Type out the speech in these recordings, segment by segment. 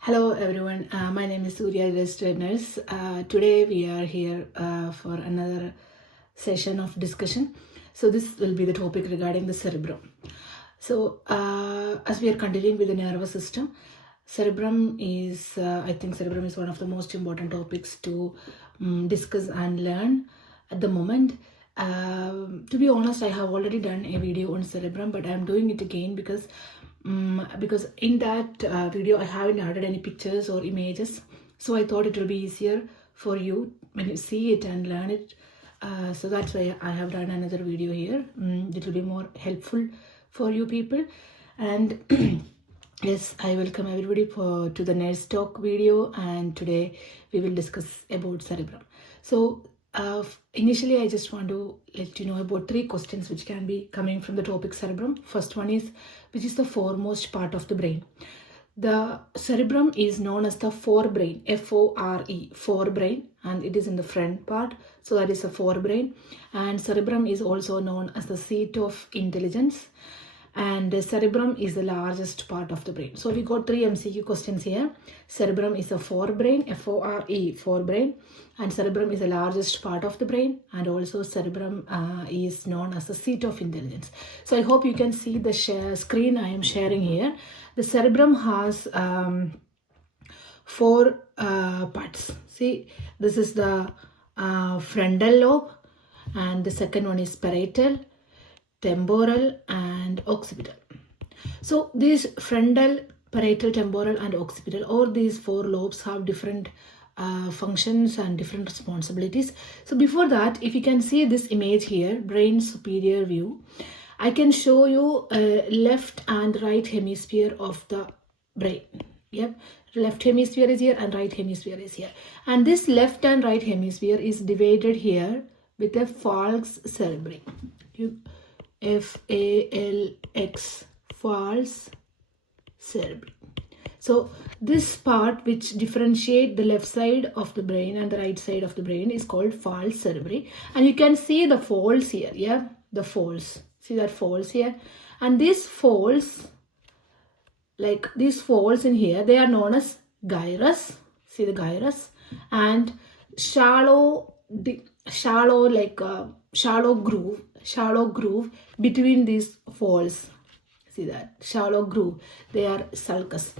Hello everyone, my name is Surya, registered nurse. Today we are here for another session of discussion. So this will be the topic regarding the cerebrum. So as we are continuing with the nervous system, cerebrum is, I think cerebrum is one of the most important topics to discuss and learn at the moment. To be honest, I have already done a video on cerebrum, but I am doing it again because in that video I haven't added any pictures or images, so I thought it will be easier for you when you see it and learn it. So that's why I have done another video here. It will be more helpful for you people. And yes, I welcome everybody to the Nurse Talk video, and today we will discuss about cerebrum. So initially I just want to let you know about 3 questions which can be coming from the topic cerebrum. First one is, which is the foremost part of the brain? The cerebrum is known as the forebrain, F-O-R-E, forebrain, and it is in the front part, so that is the forebrain. And cerebrum is also known as the seat of intelligence, and the cerebrum is the largest part of the brain. So we got 3 MCQ questions here. Cerebrum is a forebrain, F-O-R-E, forebrain, and cerebrum is the largest part of the brain, and also cerebrum is known as the seat of intelligence. So I hope you can see the screen I am sharing here. The cerebrum has 4 parts. See, this is the frontal lobe, and the second one is parietal, temporal, and occipital. So these frontal, parietal, temporal, and occipital, all these 4 lobes have different functions and different responsibilities. So before that, if you can see this image here, brain superior view, I can show you left and right hemisphere of the brain. Yep, left hemisphere is here and right hemisphere is here, and this left and right hemisphere is divided here with a falx cerebri. F-A-L-X, falx cerebri. So this part which differentiate the left side of the brain and the right side of the brain is called falx cerebri, and you can see the folds here. Yeah, the folds. See that folds here, and these folds, like these folds in here, they are known as gyrus. See the gyrus, and shallow groove between these folds. See that shallow groove, they are sulcus.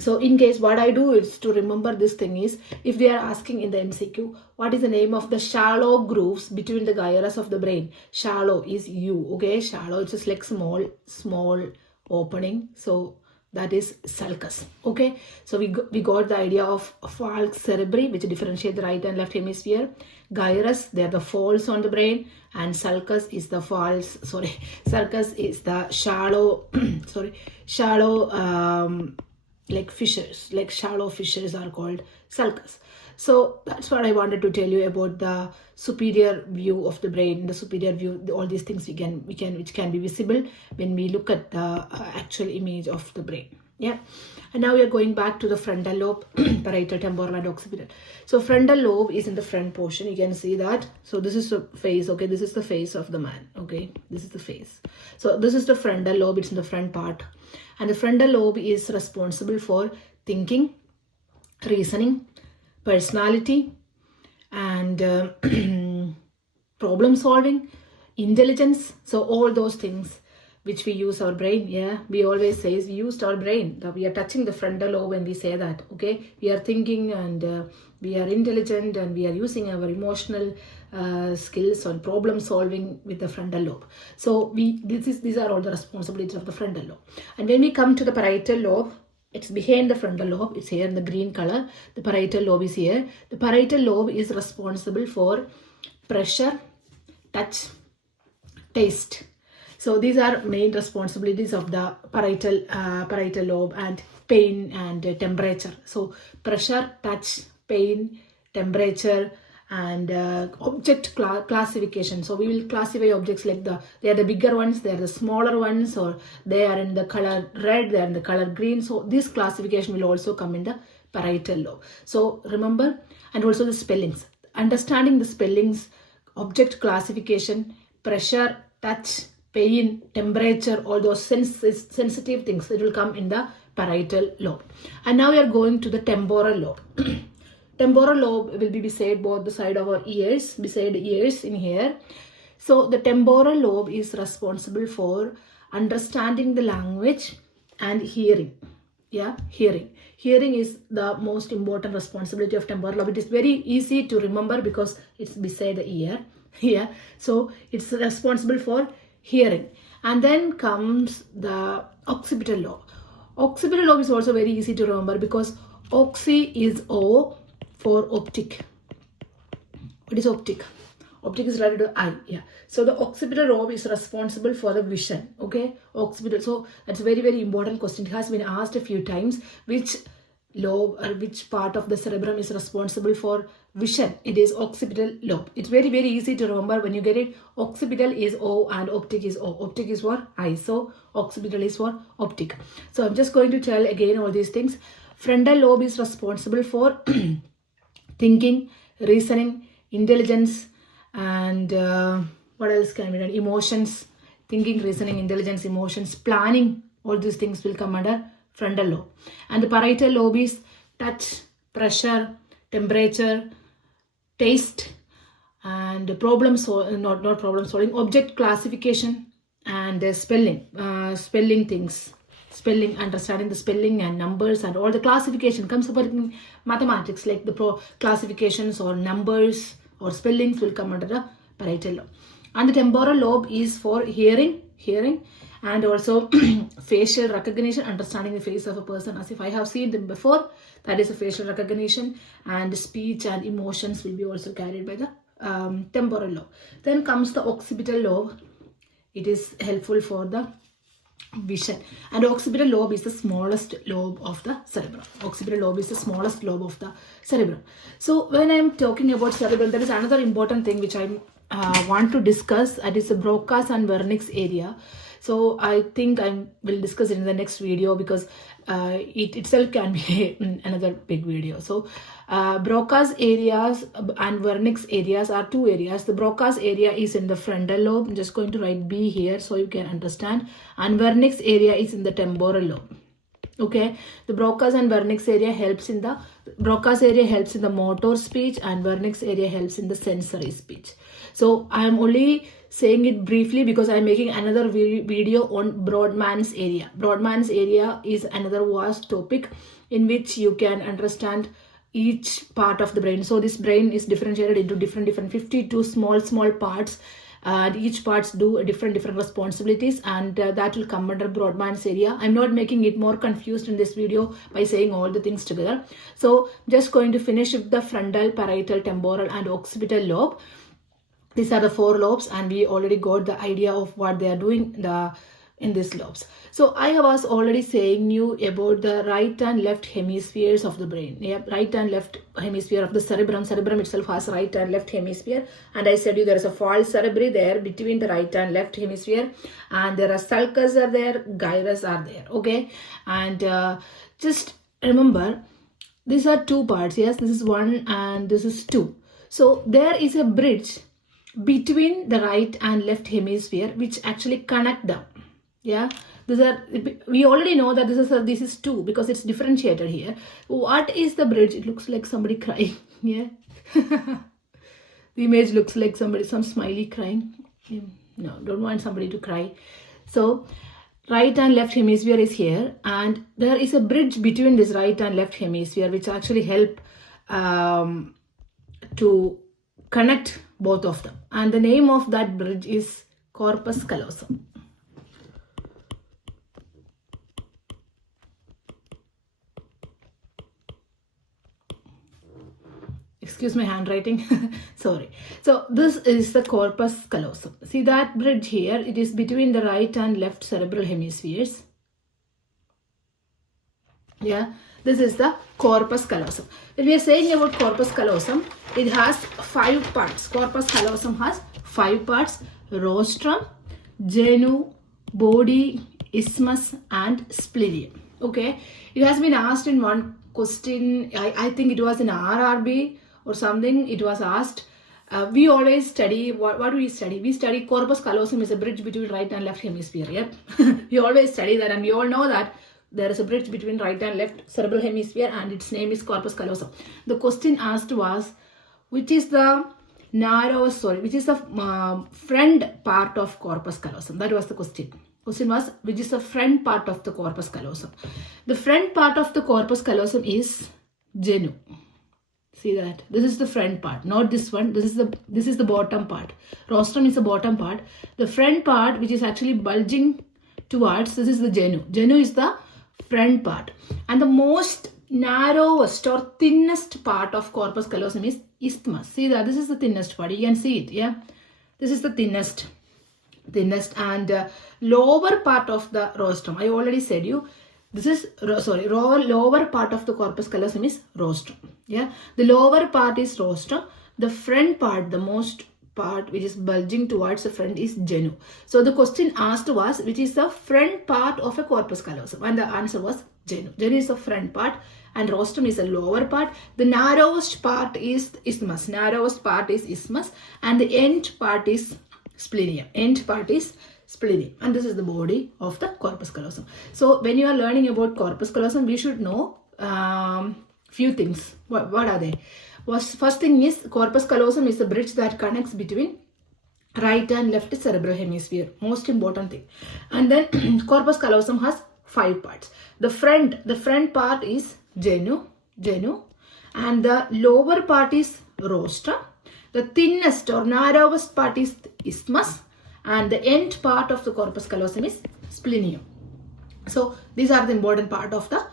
So in case, what I do is to remember this thing is, if they are asking in the MCQ, what is the name of the shallow grooves between the gyrus of the brain? Shallow is U, okay? Shallow, it's just like small opening. So that is sulcus, okay? So we got the idea of falx cerebri, which differentiate the right and left hemisphere. Gyrus, they are the folds on the brain, and sulcus is the sulcus is the shallow, like fissures, like shallow fissures are called sulcus. So that's what I wanted to tell you about the superior view of the brain. The superior view, all these things which can be visible when we look at the actual image of the brain. Yeah, and now we are going back to the frontal lobe, parietal, temporal, and occipital. So frontal lobe is in the front portion. You can see that. So this is the face. Okay, this is the face of the man. Okay, this is the face. So this is the frontal lobe. It's in the front part, and the frontal lobe is responsible for thinking, reasoning, personality, and problem solving, intelligence. So all those things which we use our brain. Yeah, we always say we used our brain. We are touching the frontal lobe when we say that. Okay, we are thinking, and we are intelligent, and we are using our emotional skills on problem solving with the frontal lobe. So these are all the responsibilities of the frontal lobe. And when we come to the parietal lobe, it's behind the frontal lobe. It's here in the green color. The parietal lobe is here. The parietal lobe is responsible for pressure, touch, taste. So these are main responsibilities of the parietal lobe, and pain and temperature. So pressure, touch, pain, temperature, and object classification. So we will classify objects like they are the bigger ones, they are the smaller ones, or they are in the color red, they are in the color green. So this classification will also come in the parietal lobe. So remember, and also the spellings. Understanding the spellings, object classification, pressure, touch, pain, temperature, all those sensitive things, it will come in the parietal lobe. And now we are going to the temporal lobe. Temporal lobe will be beside both the side of our ears, beside ears in here. So the temporal lobe is responsible for understanding the language and hearing. Yeah, hearing. Hearing is the most important responsibility of temporal lobe. It is very easy to remember because it's beside the ear. Yeah, so it's responsible for hearing. And then comes the occipital lobe. Occipital lobe is also very easy to remember because oxy is O for optic. What is optic? Optic is related to eye. Yeah. So the occipital lobe is responsible for the vision. Okay. Occipital. So that's a very, very important question. It has been asked a few times. Which lobe or which part of the cerebrum is responsible for vision? It is occipital lobe. It's very, very easy to remember when you get it. Occipital is O and optic is O. Optic is for eye. So occipital is for optic. So I'm just going to tell again all these things. Frontal lobe is responsible for thinking, reasoning, intelligence, and what else can be done? Emotions, thinking, reasoning, intelligence, emotions, planning. All these things will come under frontal lobe. And the parietal lobe is touch, pressure, temperature, taste, and problem solving, not problem solving, object classification, and spelling, spelling things. Spelling, understanding the spelling and numbers and all the classification comes about in mathematics, like the classifications or numbers or spellings will come under the parietal lobe. And the temporal lobe is for hearing, and also facial recognition, understanding the face of a person as if I have seen them before. That is a facial recognition, and speech and emotions will be also carried by the temporal lobe. Then comes the occipital lobe. It is helpful for the vision, and occipital lobe is the smallest lobe of the cerebrum. Occipital lobe is the smallest lobe of the cerebrum. So when I'm talking about cerebrum, there is another important thing which I want to discuss. That is the Broca's and Wernicke's area. So I think I will discuss it in the next video because it itself can be another big video. So Broca's areas and Wernicke's areas are two areas. The Broca's area is in the frontal lobe. I'm just going to write B here so you can understand. And Wernicke's area is in the temporal lobe. Okay, the Broca's and Wernicke's area helps in the motor speech, and Wernicke's area helps in the sensory speech. So I am only saying it briefly because I am making another video on Brodmann's area. Brodmann's area is another vast topic in which you can understand each part of the brain. So this brain is differentiated into different 52 small parts, and each parts do different responsibilities, and that will come under Brodmann's area. I'm not making it more confused in this video by saying all the things together. So just going to finish with the frontal, parietal, temporal, and occipital lobe. These are the four lobes, and we already got the idea of what they are doing in these lobes. So I was already saying you about the right and left hemispheres of the brain. Yep, right and left hemisphere of the cerebrum. Cerebrum itself has right and left hemisphere, and I said you there is a false cerebri there between the right and left hemisphere, and there are sulcus are there, gyrus are there. Okay, and just remember these are two parts. Yes, this is one and this is two. So there is a bridge between the right and left hemisphere which actually connect them. Yeah, we already know that this is two because it's differentiated here. What is the bridge? It looks like somebody crying. Yeah. The image looks like some smiley crying. Yeah. No, don't want somebody to cry. So right and left hemisphere is here, and there is a bridge between this right and left hemisphere which actually help to connect both of them, and the name of that bridge is corpus callosum. Excuse my handwriting. Sorry. So this is the corpus callosum. See that bridge here, it is between the right and left cerebral hemispheres. Yeah, this is the corpus callosum. When we are saying about corpus callosum, it has 5 parts. Corpus callosum has 5 parts: rostrum, genu, body, isthmus, and splenium. Okay, it has been asked in one question. I think it was in RRB or something. It was asked. We always study, what do we study? We study corpus callosum is a bridge between right and left hemisphere. Yep. We always study that, and we all know that there is a bridge between right and left cerebral hemisphere, and its name is corpus callosum. The question asked was, which is the front part of corpus callosum? That was the question. Question was, which is the front part of the corpus callosum? The front part of the corpus callosum is genu. See that? This is the front part, not this one. This is the bottom part. Rostrum is the bottom part. The front part, which is actually bulging towards, this is the genu. Genu is the front part. And the most narrowest or thinnest part of corpus callosum is isthmus. See that? This is the thinnest part. You can see it, yeah? This is the thinnest and lower part of the rostrum. I already said you, this is, lower part of the corpus callosum is rostrum. Yeah, the lower part is rostrum. The front part, the most part which is bulging towards the front is genu. So the question asked was, which is the front part of a corpus callosum? And the answer was genu. Genu is the front part and rostrum is the lower part. The narrowest part is isthmus. Narrowest part is isthmus, and the end part is splenium. End part is splenium, and this is the body of the corpus callosum. So when you are learning about corpus callosum, we should know few things. What are they? First thing is, corpus callosum is the bridge that connects between right and left cerebral hemisphere. Most important thing. And then corpus callosum has 5 parts. The front part is genu, and the lower part is rostrum. The thinnest or narrowest part is isthmus, and the end part of the corpus callosum is splenium. So these are the important part of the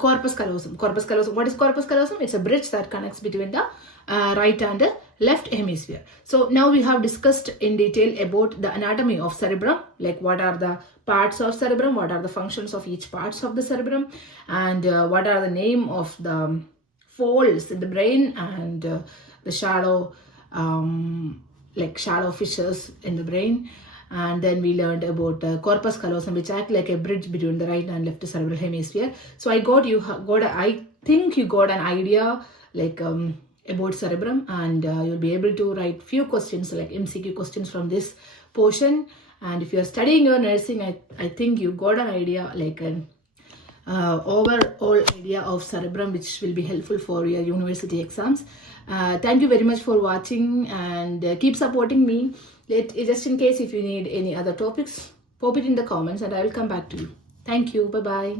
corpus callosum. Corpus callosum. What is corpus callosum? It's a bridge that connects between the right and the left hemisphere. So now we have discussed in detail about the anatomy of cerebrum, like what are the parts of cerebrum, what are the functions of each parts of the cerebrum, and what are the name of the folds in the brain, and the shallow shallow fissures in the brain. And then we learned about corpus callosum, which act like a bridge between the right and left cerebral hemisphere. So I think you got an idea about cerebrum, and you'll be able to write few questions like MCQ questions from this portion. And if you are studying your nursing, I think you got an idea, like an overall idea of cerebrum, which will be helpful for your university exams. Thank you very much for watching, and keep supporting me. Just in case if you need any other topics, pop it in the comments and I will come back to you. Thank you. Bye-bye.